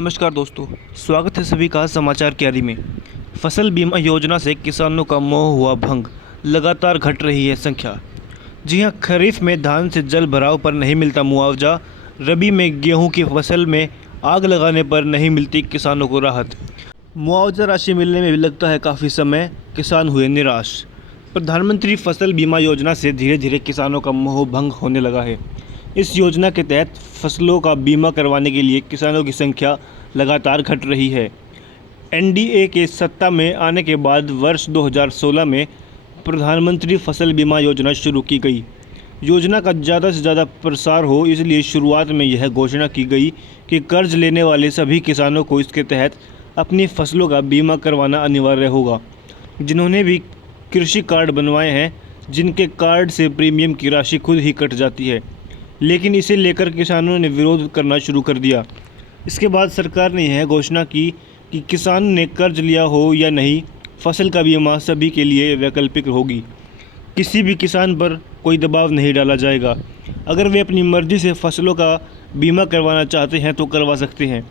नमस्कार दोस्तों, स्वागत है सभी का समाचार क्यारी में। फसल बीमा योजना से किसानों का मोह हुआ भंग, लगातार घट रही है संख्या। जी हां, खरीफ में धान से जल भराव पर नहीं मिलता मुआवजा, रबी में गेहूं की फसल में आग लगाने पर नहीं मिलती किसानों को राहत। मुआवजा राशि मिलने में भी लगता है काफ़ी समय, किसान हुए निराश। प्रधानमंत्री फसल बीमा योजना से धीरे धीरे किसानों का मोह भंग होने लगा है। इस योजना के तहत फसलों का बीमा करवाने के लिए किसानों की संख्या लगातार घट रही है। एनडीए के सत्ता में आने के बाद वर्ष 2016 में प्रधानमंत्री फसल बीमा योजना शुरू की गई। योजना का ज़्यादा से ज़्यादा प्रसार हो, इसलिए शुरुआत में यह घोषणा की गई कि कर्ज लेने वाले सभी किसानों को इसके तहत अपनी फसलों का बीमा करवाना अनिवार्य होगा। जिन्होंने भी कृषि कार्ड बनवाए हैं, जिनके कार्ड से प्रीमियम की राशि खुद ही कट जाती है, लेकिन इसे लेकर किसानों ने विरोध करना शुरू कर दिया। इसके बाद सरकार ने यह घोषणा की कि किसान ने कर्ज लिया हो या नहीं, फसल का बीमा सभी के लिए वैकल्पिक होगी। किसी भी किसान पर कोई दबाव नहीं डाला जाएगा। अगर वे अपनी मर्जी से फसलों का बीमा करवाना चाहते हैं तो करवा सकते हैं।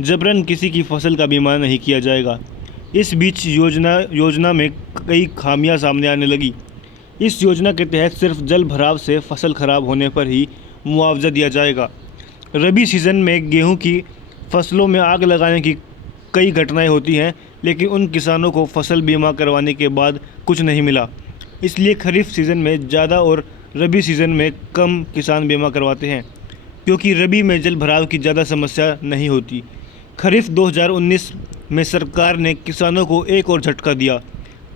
जबरन किसी की फसल का बीमा नहीं किया जाएगा। इस बीच योजना में कई खामियां सामने आने लगी। इस योजना के तहत सिर्फ जल भराव से फसल खराब होने पर ही मुआवजा दिया जाएगा। रबी सीज़न में गेहूं की फसलों में आग लगाने की कई घटनाएं होती हैं, लेकिन उन किसानों को फसल बीमा करवाने के बाद कुछ नहीं मिला। इसलिए खरीफ सीज़न में ज़्यादा और रबी सीज़न में कम किसान बीमा करवाते हैं, क्योंकि रबी में जल भराव की ज़्यादा समस्या नहीं होती। खरीफ 2019 में सरकार ने किसानों को एक और झटका दिया।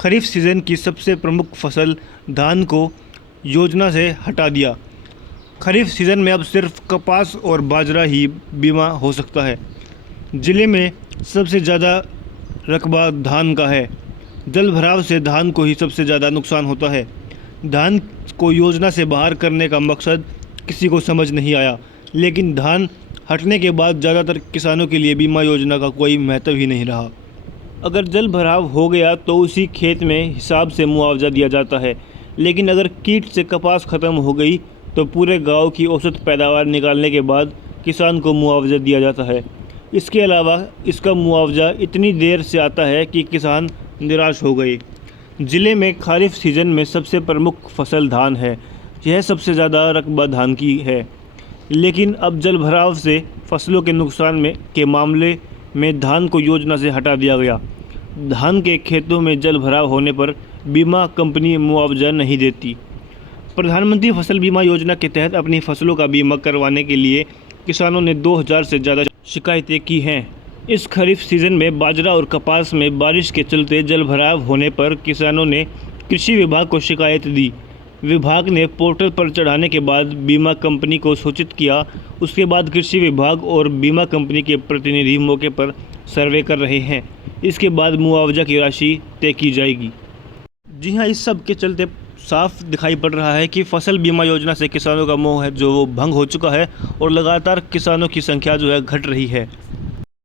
खरीफ सीज़न की सबसे प्रमुख फसल धान को योजना से हटा दिया। खरीफ सीज़न में अब सिर्फ कपास और बाजरा ही बीमा हो सकता है। ज़िले में सबसे ज़्यादा रकबा धान का है। जल भराव से धान को ही सबसे ज़्यादा नुकसान होता है। धान को योजना से बाहर करने का मकसद किसी को समझ नहीं आया, लेकिन धान हटने के बाद ज़्यादातर किसानों के लिए बीमा योजना का कोई महत्व ही नहीं रहा। अगर जल भराव हो गया तो उसी खेत में हिसाब से मुआवजा दिया जाता है, लेकिन अगर कीट से कपास ख़त्म हो गई तो पूरे गांव की औसत पैदावार निकालने के बाद किसान को मुआवजा दिया जाता है। इसके अलावा इसका मुआवजा इतनी देर से आता है कि किसान निराश हो गए। ज़िले में खरीफ सीज़न में सबसे प्रमुख फसल धान है। यह सबसे ज़्यादा रकबा धान की है, लेकिन अब जल भराव से फसलों के नुकसान के मामले में धान को योजना से हटा दिया गया। धान के खेतों में जल भराव होने पर बीमा कंपनी मुआवजा नहीं देती। प्रधानमंत्री फसल बीमा योजना के तहत अपनी फसलों का बीमा करवाने के लिए किसानों ने 2000 से ज़्यादा शिकायतें की हैं। इस खरीफ सीज़न में बाजरा और कपास में बारिश के चलते जल भराव होने पर किसानों ने कृषि विभाग को शिकायत दी। विभाग ने पोर्टल पर चढ़ाने के बाद बीमा कंपनी को सूचित किया। उसके बाद कृषि विभाग और बीमा कंपनी के प्रतिनिधि मौके पर सर्वे कर रहे हैं। इसके बाद मुआवजा की राशि तय की जाएगी। जी हाँ, इस सब के चलते साफ दिखाई पड़ रहा है कि फसल बीमा योजना से किसानों का मोह है जो वो भंग हो चुका है और लगातार किसानों की संख्या जो है घट रही है।